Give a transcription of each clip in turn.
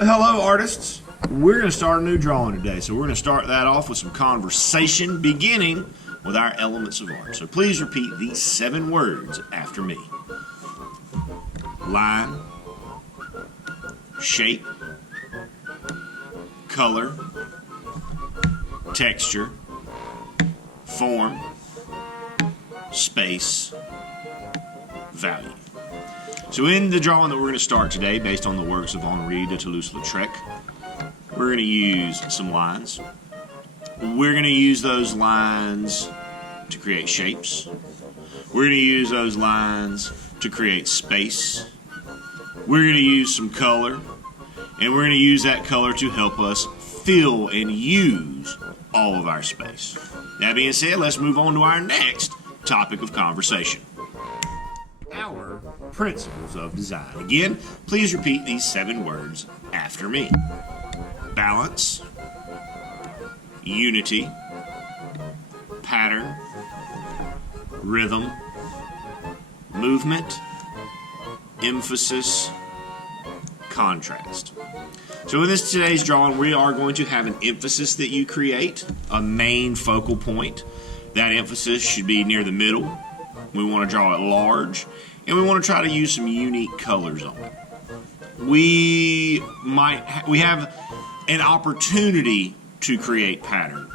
Hello, artists. We're going to start a new drawing today, so we're going to start that off with some conversation, beginning with our elements of art. So please repeat these 7 words after me. Line, shape, color, texture, form, space, value. So in the drawing that we're going to start today, based on the works of Henri de Toulouse-Lautrec, we're going to use some lines. We're going to use those lines to create shapes. We're going to use those lines to create space. We're going to use some color, and we're going to use that color to help us fill and use all of our space. That being said, let's move on to our next topic of conversation. Our principles of design. Again, please repeat these 7 words after me. Balance, unity, pattern, rhythm, movement, emphasis, contrast. So in today's drawing, we are going to have an emphasis that you create, a main focal point. That emphasis should be near the middle. We want to draw it large, and we want to try to use some unique colors on it. We have an opportunity to create pattern.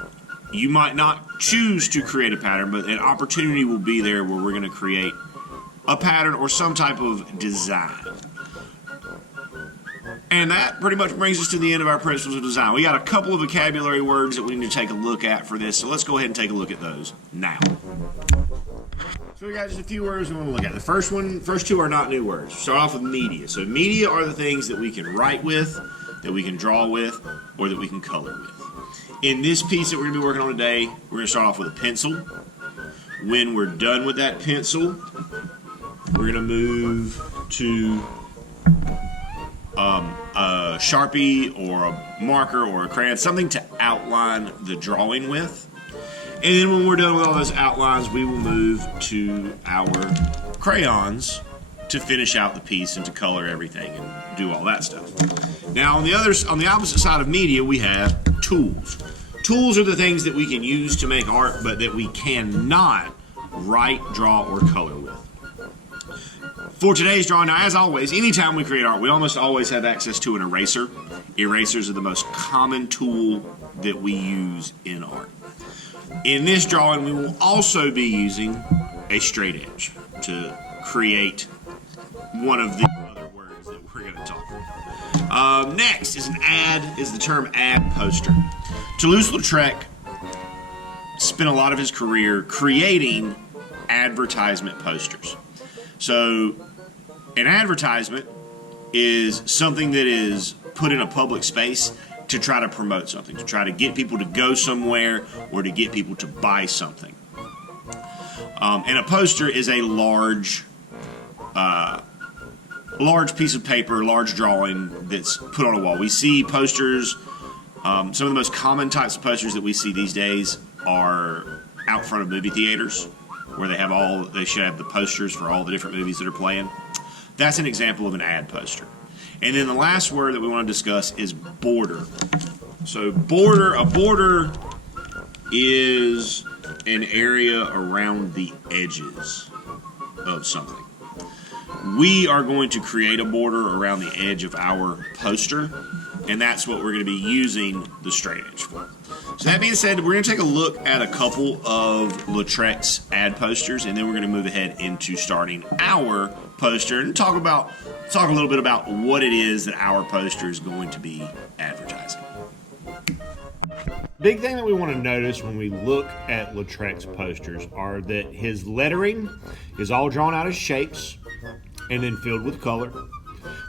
You might not choose to create a pattern, but an opportunity will be there where we're going to create a pattern or some type of design. And that pretty much brings us to the end of our principles of design. We got a couple of vocabulary words that we need to take a look at for this, so let's go ahead and take a look at those now. So we got just a few words we want to look at. The first 2 are not new words. Start off with media. So media are the things that we can write with, that we can draw with, or that we can color with. In this piece that we're going to be working on today, we're going to start off with a pencil. When we're done with that pencil, we're going to move to a Sharpie or a marker or a crayon, something to outline the drawing with. And then when we're done with all those outlines, we will move to our crayons to finish out the piece and to color everything and do all that stuff. Now on the opposite side of media, we have tools. Tools are the things that we can use to make art, but that we cannot write, draw, or color with. For today's drawing, now as always, anytime we create art, we almost always have access to an eraser. Erasers are the most common tool that we use in art. In this drawing, we will also be using a straight edge to create one of the other words that we're going to talk about. Next is the term ad poster. Toulouse-Lautrec spent a lot of his career creating advertisement posters. So an advertisement is something that is put in a public space to try to promote something, to try to get people to go somewhere or to get people to buy something. And a poster is a large piece of paper, large drawing that's put on a wall. We see posters, some of the most common types of posters that we see these days are out front of movie theaters, where they should have the posters for all the different movies that are playing. That's an example of an ad poster. And then the last word that we want to discuss is border. So a border is an area around the edges of something. We are going to create a border around the edge of our poster, and that's what we're going to be using the straight edge for. So that being said, we're going to take a look at a couple of Lautrec's ad posters, and then we're going to move ahead into starting our poster and talk a little bit about what it is that our poster is going to be advertising. Big thing that we want to notice when we look at Lautrec's posters are that his lettering is all drawn out as shapes and then filled with color.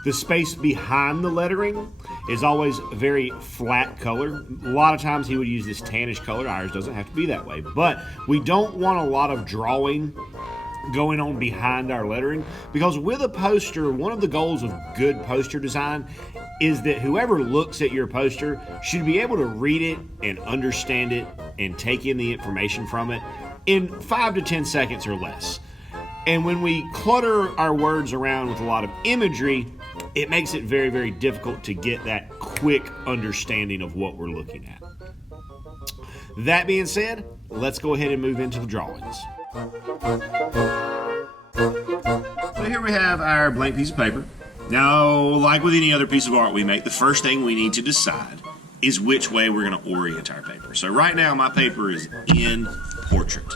The space behind the lettering is always very flat color. A lot of times he would use this tannish color. Ours doesn't have to be that way. But we don't want a lot of drawing going on behind our lettering, because with a poster, one of the goals of good poster design is that whoever looks at your poster should be able to read it and understand it and take in the information from it in 5 to 10 seconds or less. And when we clutter our words around with a lot of imagery, it makes it very, very difficult to get that quick understanding of what we're looking at. That being said, let's go ahead and move into the drawings. So here we have our blank piece of paper. Now, like with any other piece of art we make, the first thing we need to decide is which way we're going to orient our paper. So right now my paper is in portrait.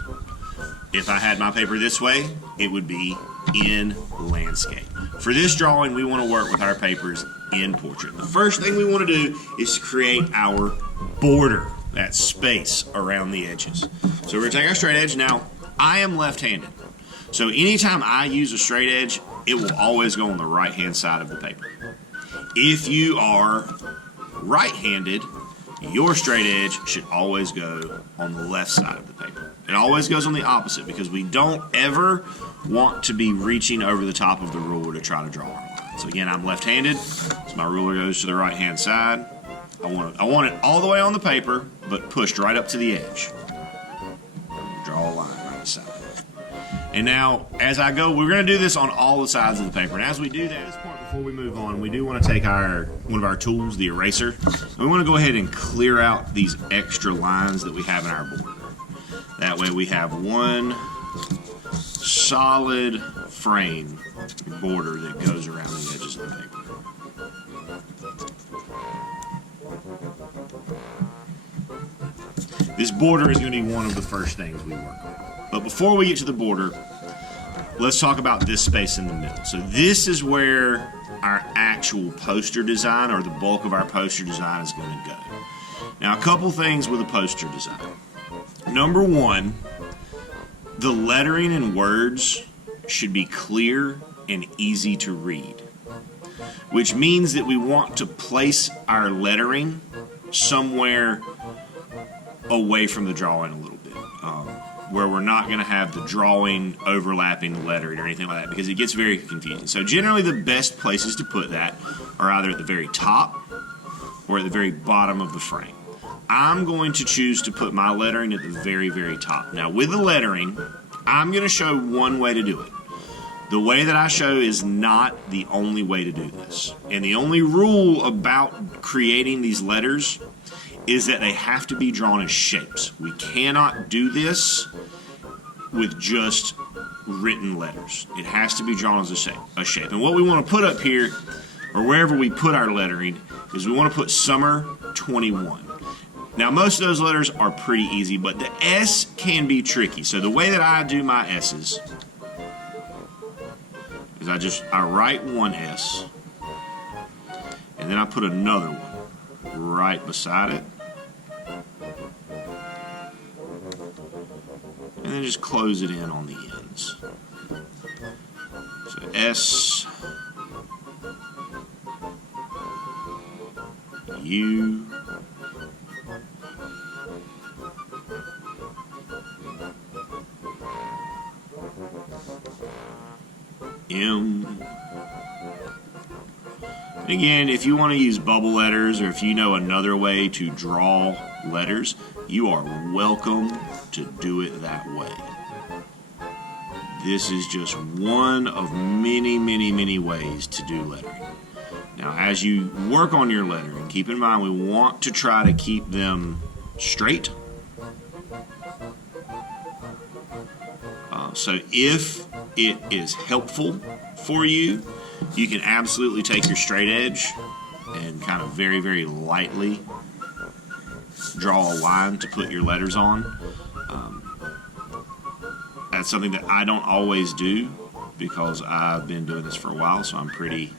If I had my paper this way, it would be in landscape. For this drawing, we want to work with our papers in portrait. The first thing we want to do is create our border, that space around the edges. So we're going to take our straight edge. Now, I am left-handed. So anytime I use a straight edge, it will always go on the right-hand side of the paper. If you are right-handed, your straight edge should always go on the left side of the paper. It always goes on the opposite because we don't ever want to be reaching over the top of the ruler to try to draw our line. So again, I'm left-handed, so my ruler goes to the right-hand side. I want it all the way on the paper, but pushed right up to the edge. Draw a line right beside it. And now, as I go, we're going to do this on all the sides of the paper. And as we do that, at this point, before we move on, we do want to take one of our tools, the eraser. We want to go ahead and clear out these extra lines that we have in our border. That way we have one solid frame border that goes around the edges of the paper. This border is going to be one of the first things we work on. But before we get to the border, let's talk about this space in the middle. So this is where our actual poster design, or the bulk of our poster design, is going to go. Now, a couple things with a poster design. Number one, the lettering and words should be clear and easy to read, which means that we want to place our lettering somewhere away from the drawing a little bit, where we're not going to have the drawing overlapping the lettering or anything like that, because it gets very confusing. So generally the best places to put that are either at the very top or at the very bottom of the frame. I'm going to choose to put my lettering at the very, very top. Now with the lettering, I'm going to show one way to do it. The way that I show is not the only way to do this. And the only rule about creating these letters is that they have to be drawn as shapes. We cannot do this with just written letters. It has to be drawn as a shape. And what we want to put up here, or wherever we put our lettering, is we want to put Summer 21. Now most of those letters are pretty easy, but the S can be tricky. So the way that I do my S's is I write one S, and then I put another one right beside it, and then just close it in on the ends. So S, U, M. And again, if you want to use bubble letters, or if you know another way to draw letters, you are welcome to do it that way. This is just one of many, many, many ways to do lettering. Now, as you work on your lettering, keep in mind we want to try to keep them straight. So if it is helpful for you, you can absolutely take your straight edge and kind of very, very lightly draw a line to put your letters on. That's something that I don't always do because I've been doing this for a while, so I'm pretty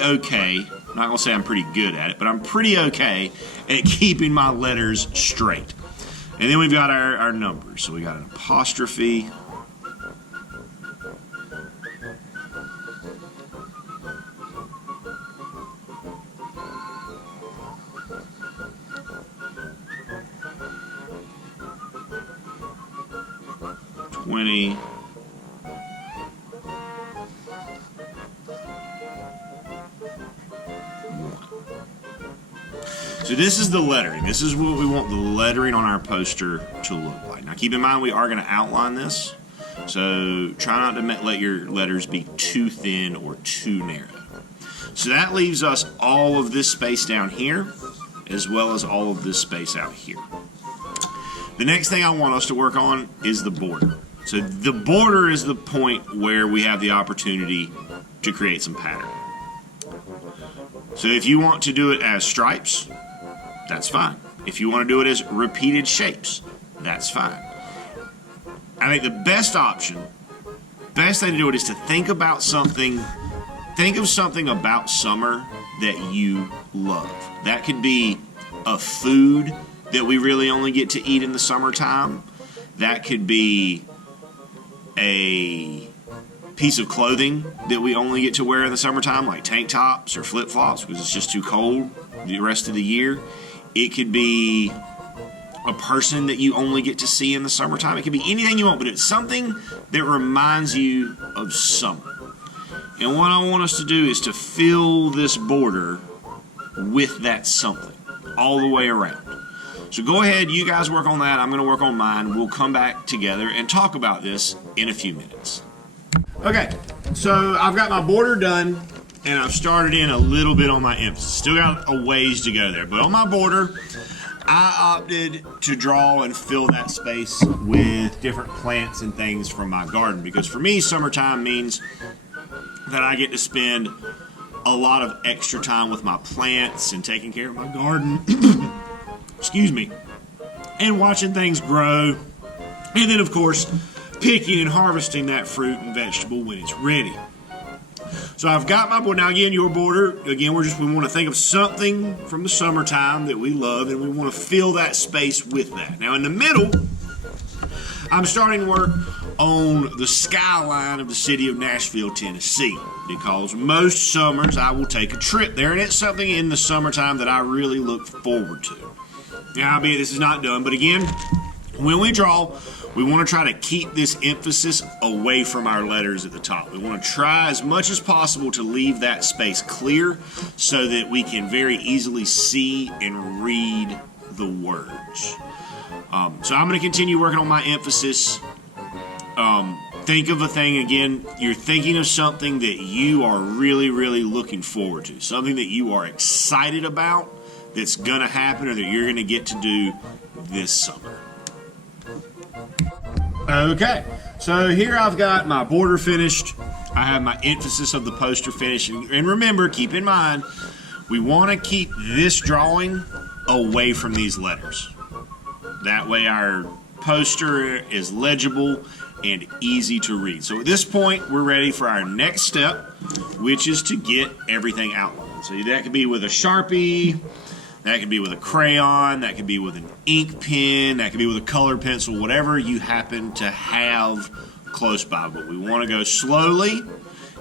okay. I'm not going to say I'm pretty good at it, but I'm pretty okay at keeping my letters straight. And then we've got our numbers. So we got an apostrophe, $20, So this is the lettering. This is what we want the lettering on our poster to look like. Now keep in mind we are going to outline this. So try not to let your letters be too thin or too narrow. So that leaves us all of this space down here, as well as all of this space out here. The next thing I want us to work on is the border. So the border is the point where we have the opportunity to create some pattern. So if you want to do it as stripes, that's fine. If you want to do it as repeated shapes, that's fine. I think the best option, best thing to do it is to think of something about summer that you love. That could be a food that we really only get to eat in the summertime. That could be a piece of clothing that we only get to wear in the summertime, like tank tops or flip-flops because it's just too cold the rest of the year. It could be a person that you only get to see in the summertime. It could be anything you want, but it's something that reminds you of summer. And what I want us to do is to fill this border with that something all the way around. So go ahead, you guys work on that. I'm going to work on mine. We'll come back together and talk about this in a few minutes. Okay, so I've got my border done, and I've started in a little bit on my emphasis. Still got a ways to go there, but on my border, I opted to draw and fill that space with different plants and things from my garden, because for me, summertime means that I get to spend a lot of extra time with my plants and taking care of my garden, excuse me, and watching things grow, and then of course picking and harvesting that fruit and vegetable when it's ready. So I've got my border. Now again, your border, again, we want to think of something from the summertime that we love, and we want to fill that space with that. Now in the middle, I'm starting work on the skyline of the city of Nashville, Tennessee, because most summers I will take a trip there, and it's something in the summertime that I really look forward to. Now, albeit this is not done, but again, when we draw, we want to try to keep this emphasis away from our letters at the top. We want to try as much as possible to leave that space clear so that we can very easily see and read the words. So I'm going to continue working on my emphasis. Think of a thing, again, you're thinking of something that you are really, really looking forward to, something that you are excited about that's going to happen or that you're going to get to do this summer. Okay, so here I've got my border finished. I have my emphasis of the poster finished. And remember, keep in mind, we want to keep this drawing away from these letters. That way our poster is legible and easy to read. So at this point, we're ready for our next step, which is to get everything outlined. So that could be with a Sharpie, that could be with a crayon, that could be with an ink pen, that could be with a colored pencil, whatever you happen to have close by. But we want to go slowly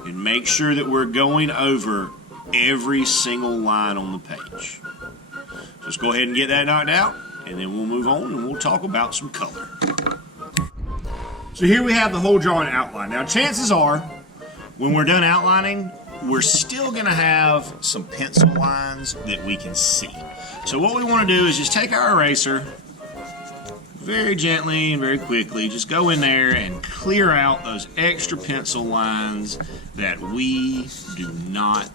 and make sure that we're going over every single line on the page. So let's go ahead and get that knocked out, and then we'll move on and we'll talk about some color. So here we have the whole drawing outline. Now chances are, when we're done outlining, we're still going to have some pencil lines that we can see. So what we want to do is just take our eraser, very gently and very quickly, just go in there and clear out those extra pencil lines that we do not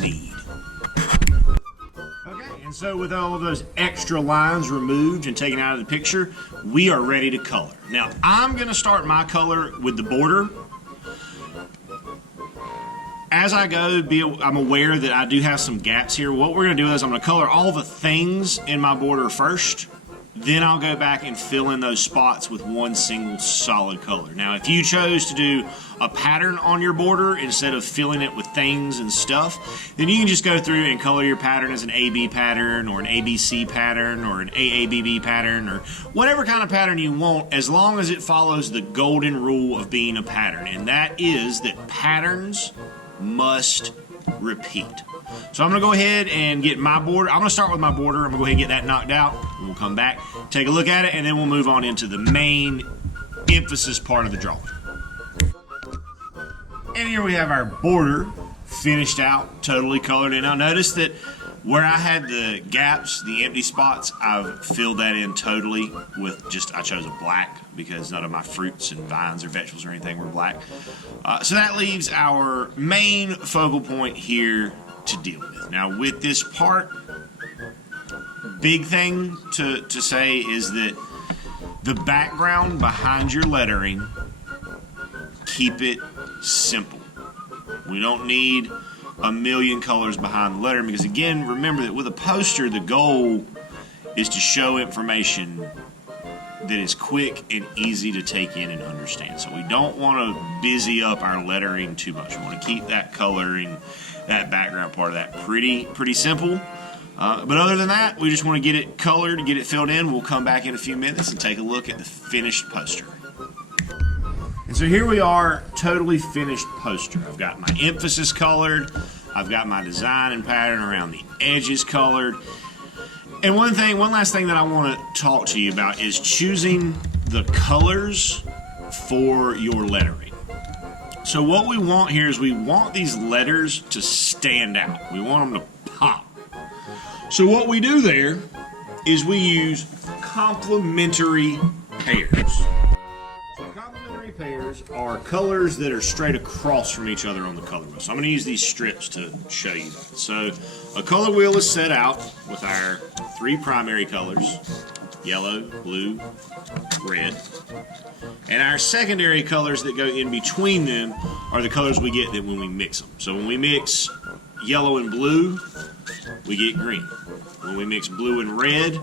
need. Okay, and so with all of those extra lines removed and taken out of the picture, we are ready to color. Now, I'm going to start my color with the border. As I go, I'm aware that I do have some gaps here. What we're going to do is I'm going to color all the things in my border first. Then I'll go back and fill in those spots with one single solid color. Now, if you chose to do a pattern on your border instead of filling it with things and stuff, then you can just go through and color your pattern as an AB pattern or an ABC pattern or an AABB pattern or whatever kind of pattern you want, as long as it follows the golden rule of being a pattern, and that is that patterns must repeat. So I'm going to go ahead and get my border. I'm going to start with my border. I'm going to go ahead and get that knocked out, and we'll come back, take a look at it, and then we'll move on into the main emphasis part of the drawing. And here we have our border finished out, totally colored in. Now notice that Where I had the gaps, the empty spots, I've filled that in totally with I chose a black because none of my fruits and vines or vegetables or anything were black. So that leaves our main focal point here to deal with. Now with this part, big thing to say is that the background behind your lettering, keep it simple. We don't need a million colors behind the lettering because, again, remember that with a poster, the goal is to show information that is quick and easy to take in and understand. So we don't want to busy up our lettering too much. We want to keep that coloring, that background part of that pretty simple. But other than that, we just want to get it colored, get it filled in. We'll come back in a few minutes and take a look at the finished poster. And so here we are, totally finished poster. I've got my emphasis colored. I've got my design and pattern around the edges colored. And one last thing that I want to talk to you about is choosing the colors for your lettering. So what we want here is we want these letters to stand out. We want them to pop. So what we do there is we use complementary pairs. So complementary pairs are colors that are straight across from each other on the color wheel. So I'm going to use these strips to show you that. So a color wheel is set out with our 3 primary colors, yellow, blue, red. And our secondary colors that go in between them are the colors we get when we mix them. So when we mix yellow and blue, we get green. When we mix blue and red,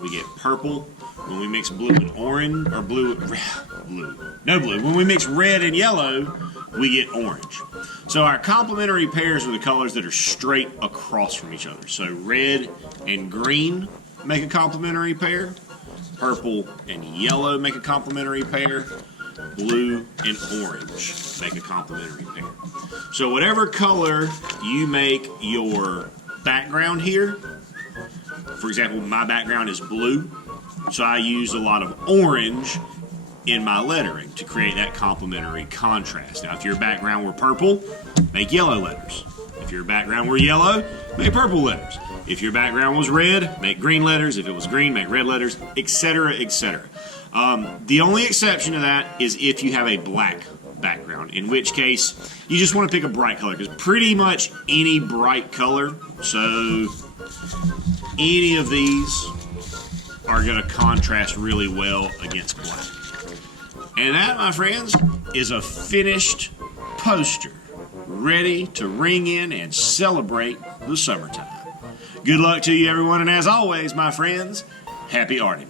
we get purple. When we mix blue and orange, or when we mix red and yellow, we get orange. So our complementary pairs are the colors that are straight across from each other. So red and green make a complementary pair. Purple and yellow make a complementary pair. Blue and orange make a complementary pair. So whatever color you make your background here, for example, my background is blue, so I use a lot of orange in my lettering to create that complementary contrast. Now, if your background were purple, make yellow letters. If your background were yellow, make purple letters. If your background was red, make green letters. If it was green, make red letters, etc., etc. The only exception to that is if you have a black background, in which case you just want to pick a bright color, because pretty much any bright color, so any of these are going to contrast really well against black. And that, my friends, is a finished poster ready to ring in and celebrate the summertime. Good luck to you, everyone, and as always, my friends, happy arting.